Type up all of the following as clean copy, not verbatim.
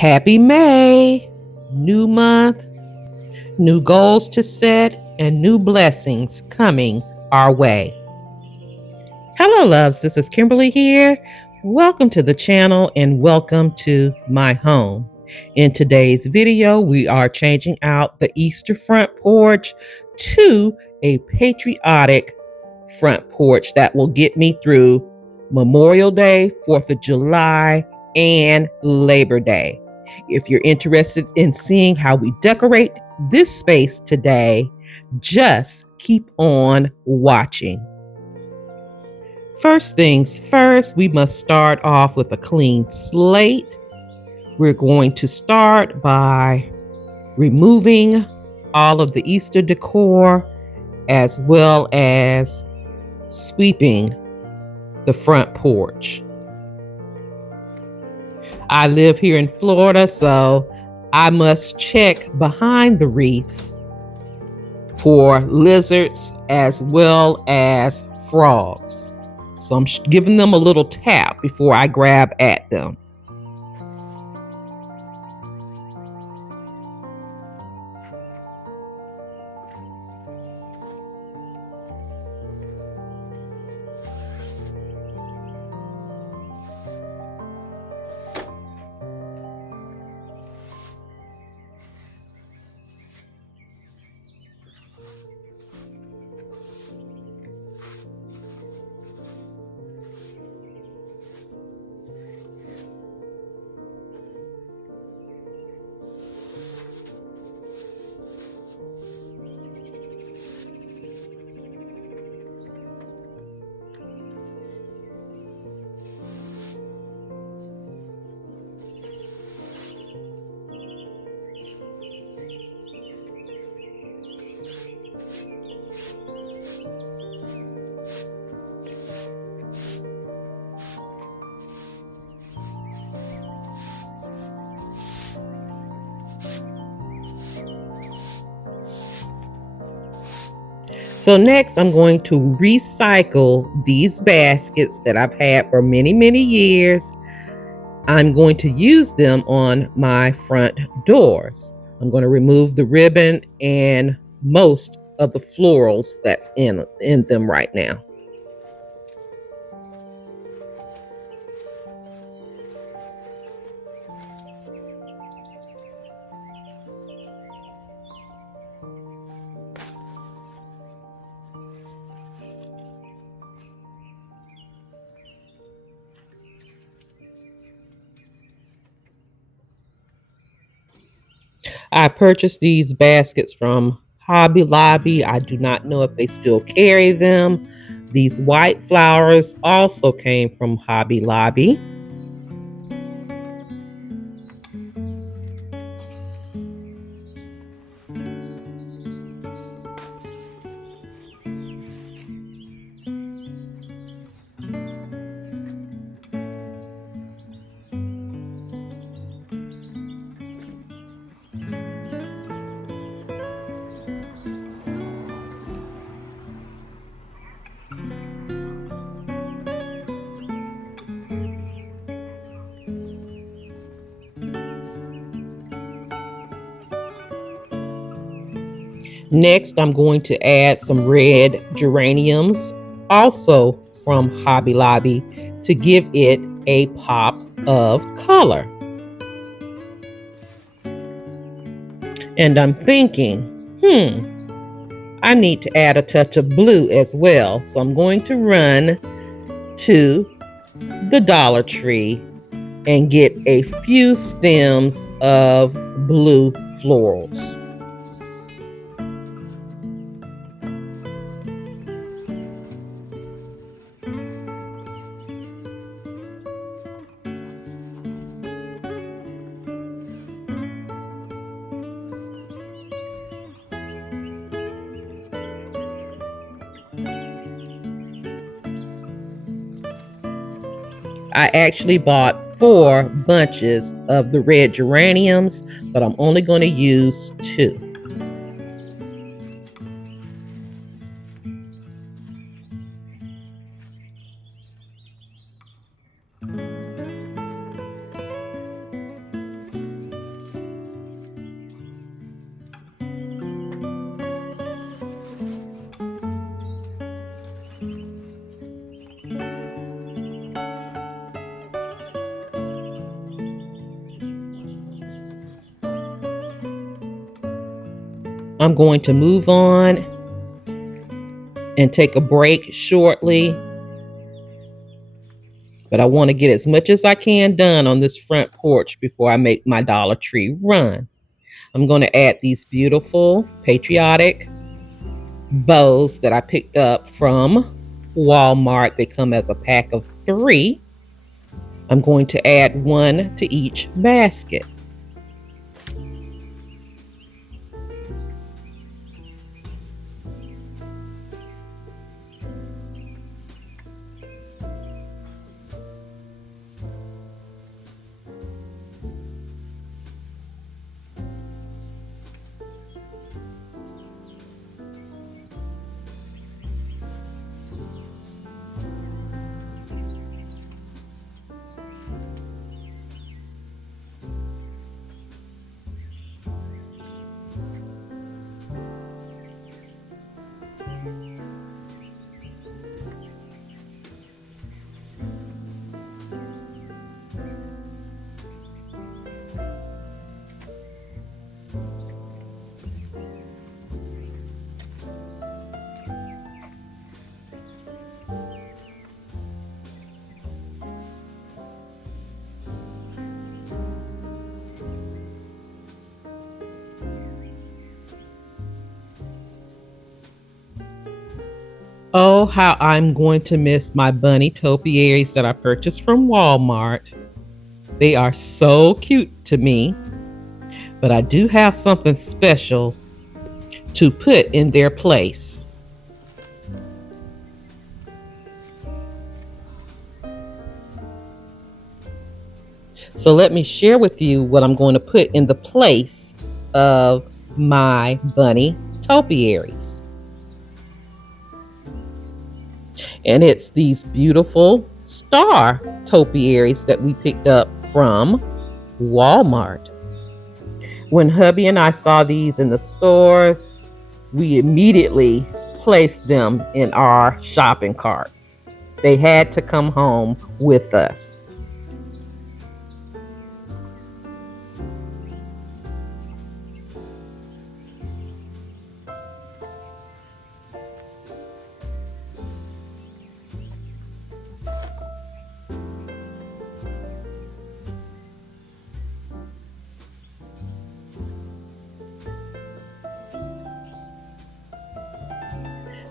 Happy May! New month, new goals to set, and new blessings coming our way. Hello, loves. This is Kimberly here. Welcome to the channel and welcome to my home. In today's video, we are changing out the Easter front porch to a patriotic front porch that will get me through Memorial Day, 4th of July, and Labor Day. If you're interested in seeing how we decorate this space today, just keep on watching. First things first, we must start off with a clean slate. We're going to start by removing all of the Easter decor as well as sweeping the front porch. I live here in Florida, so I must check behind the wreaths for lizards as well as frogs. So I'm giving them a little tap before I grab at them. So next, I'm going to recycle these baskets that I've had for many, many years. I'm going to use them on my front doors. I'm going to remove the ribbon and most of the florals that's in them right now. I purchased these baskets from Hobby Lobby. I do not know if they still carry them. These white flowers also came from Hobby Lobby. Next, I'm going to add some red geraniums, also from Hobby Lobby, to give it a pop of color. And I'm thinking, I need to add a touch of blue as well. So I'm going to run to the Dollar Tree and get a few stems of blue florals. I actually bought 4 bunches of the red geraniums, but I'm only going to use 2. I'm going to move on and take a break shortly, but I want to get as much as I can done on this front porch before I make my Dollar Tree run. I'm going to add these beautiful Patriotic bows that I picked up from Walmart. They come as a pack of 3. I'm going to add 1 to each basket. Oh, how I'm going to miss my bunny topiaries that I purchased from Walmart. They are so cute to me, but I do have something special to put in their place. So let me share with you what I'm going to put in the place of my bunny topiaries. And it's these beautiful star topiaries that we picked up from Walmart. When hubby and I saw these in the stores, we immediately placed them in our shopping cart. They had to come home with us.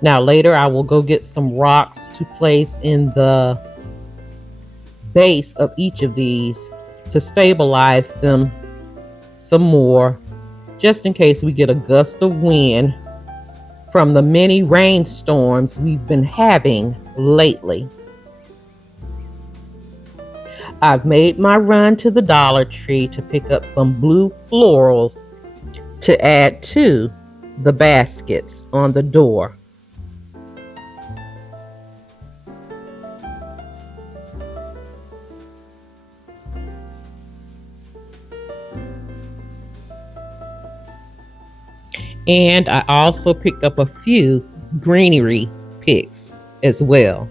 Now later I will go get some rocks to place in the base of each of these to stabilize them some more, just in case we get a gust of wind from the many rainstorms we've been having lately. I've made my run to the Dollar Tree to pick up some blue florals to add to the baskets on the door. And I also picked up a few greenery picks as well.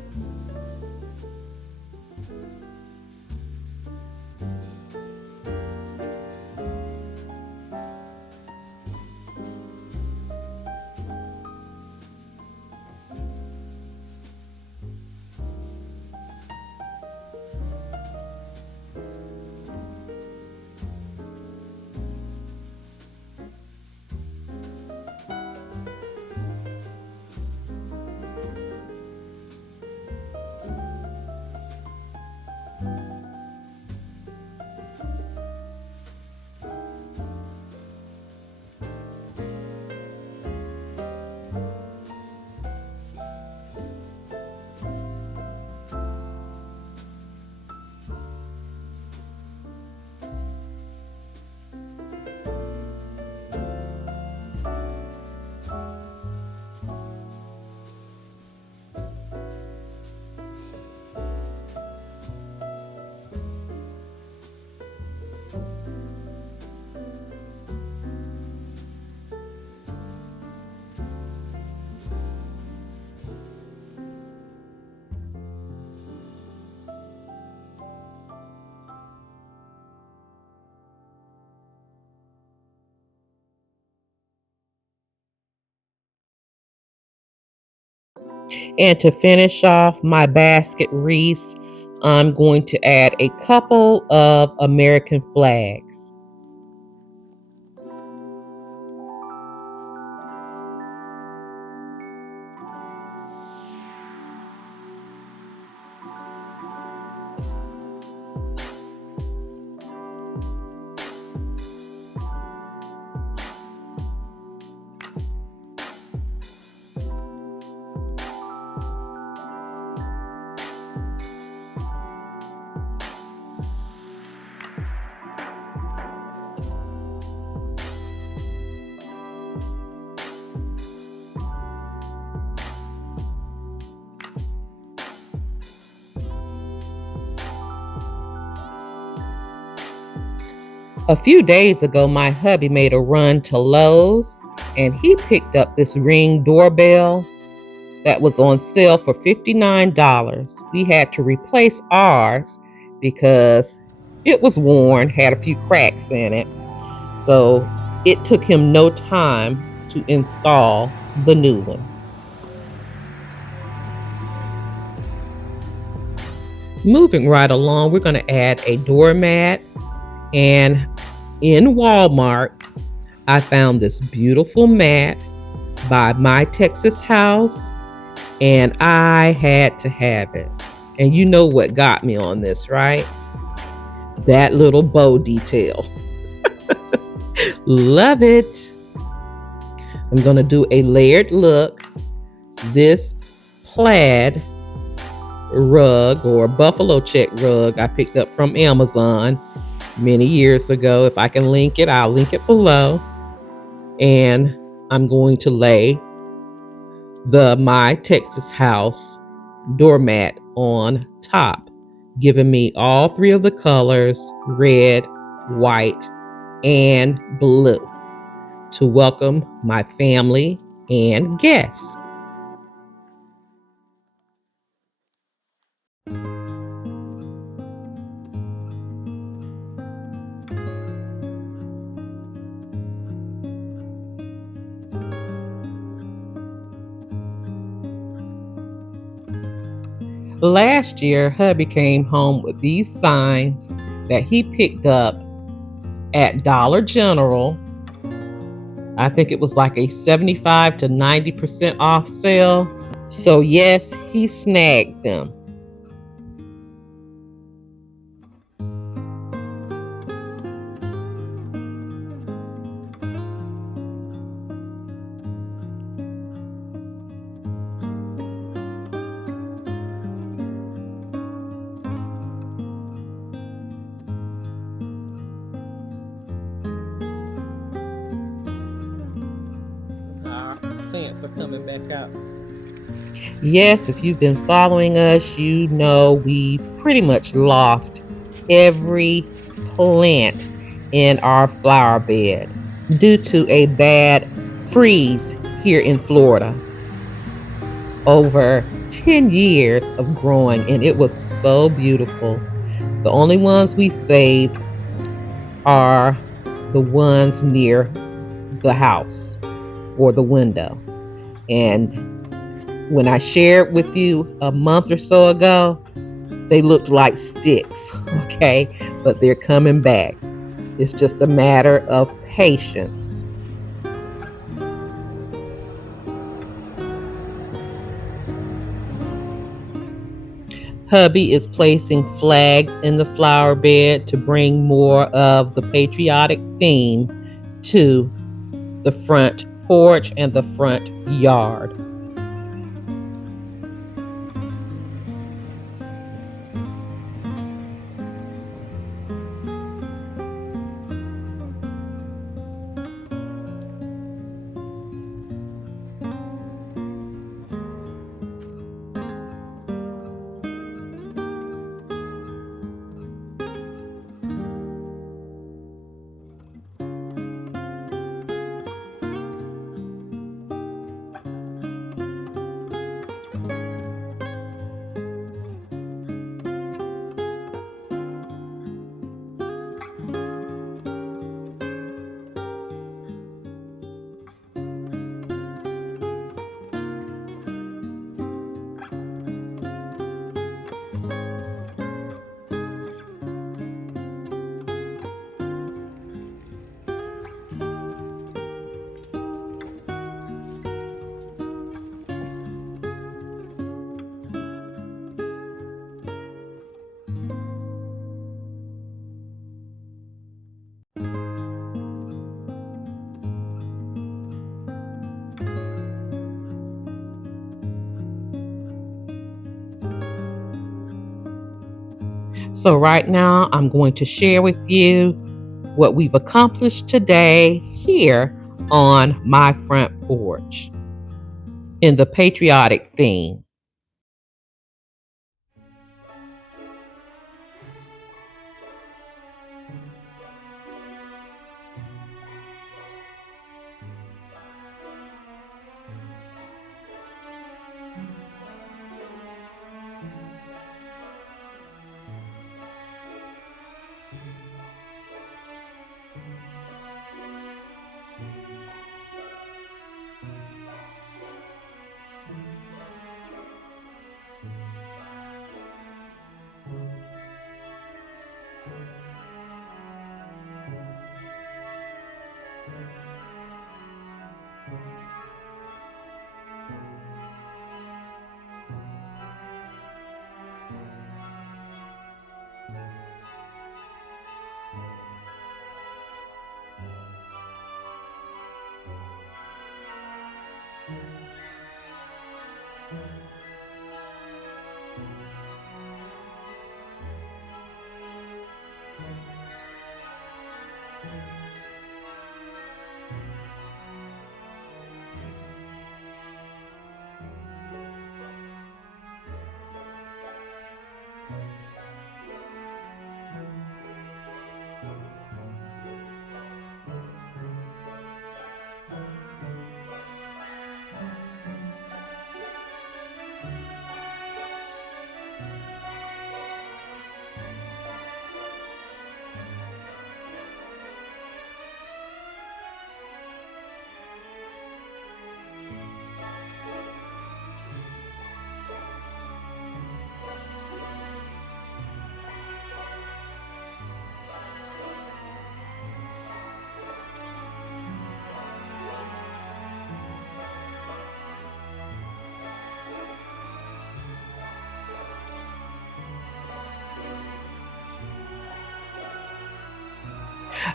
And to finish off my basket wreaths, I'm going to add a couple of American flags. A few days ago, my hubby made a run to Lowe's and he picked up this Ring doorbell that was on sale for $59. We had to replace ours because it was worn, had a few cracks in it. So it took him no time to install the new one. Moving right along, we're going to add a doormat. And in Walmart, I found this beautiful mat by My Texas House, and I had to have it. And you know what got me on this, right? That little bow detail. Love it. I'm going to do a layered look. This plaid rug or buffalo check rug I picked up from Amazon many years ago. If I can link it, I'll link it below. And I'm going to lay the My Texas House doormat on top, giving me all three of the colors, red, white, and blue, to welcome my family and guests. Last year, hubby came home with these signs that he picked up at Dollar General. I think it was like a 75 to 90% off sale. So yes, he snagged them. Our plants are coming back up. Yes, if you've been following us, you know we pretty much lost every plant in our flower bed due to a bad freeze here in Florida. Over 10 years of growing, and it was so beautiful. The only ones we saved are the ones near the house or the window. And when I shared with you a month or so ago, they looked like sticks, okay? But they're coming back. It's just a matter of patience. Hubby is placing flags in the flower bed to bring more of the patriotic theme to the front porch and the front yard. So right now I'm going to share with you what we've accomplished today here on my front porch in the patriotic theme.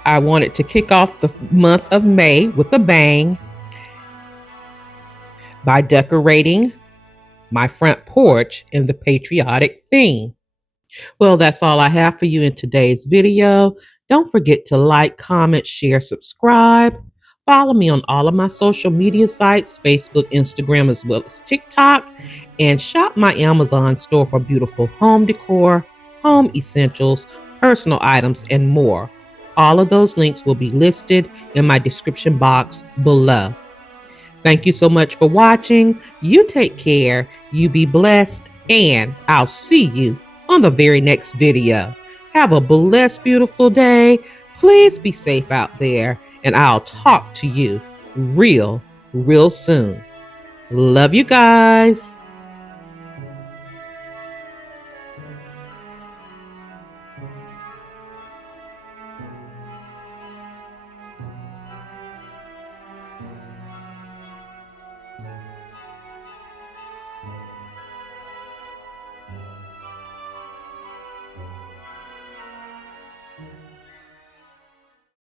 I wanted to kick off the month of May with a bang by decorating my front porch in the patriotic theme. Well, that's all I have for you in today's video. Don't forget to like, comment, share, subscribe. Follow me on all of my social media sites, Facebook, Instagram, as well as TikTok. And shop my Amazon store for beautiful home decor, home essentials, personal items, and more. All of those links will be listed in my description box below. Thank you so much for watching. You take care, you be blessed, and I'll see you on the very next video. Have a blessed, beautiful day. Please be safe out there, and I'll talk to you real soon. Love you guys.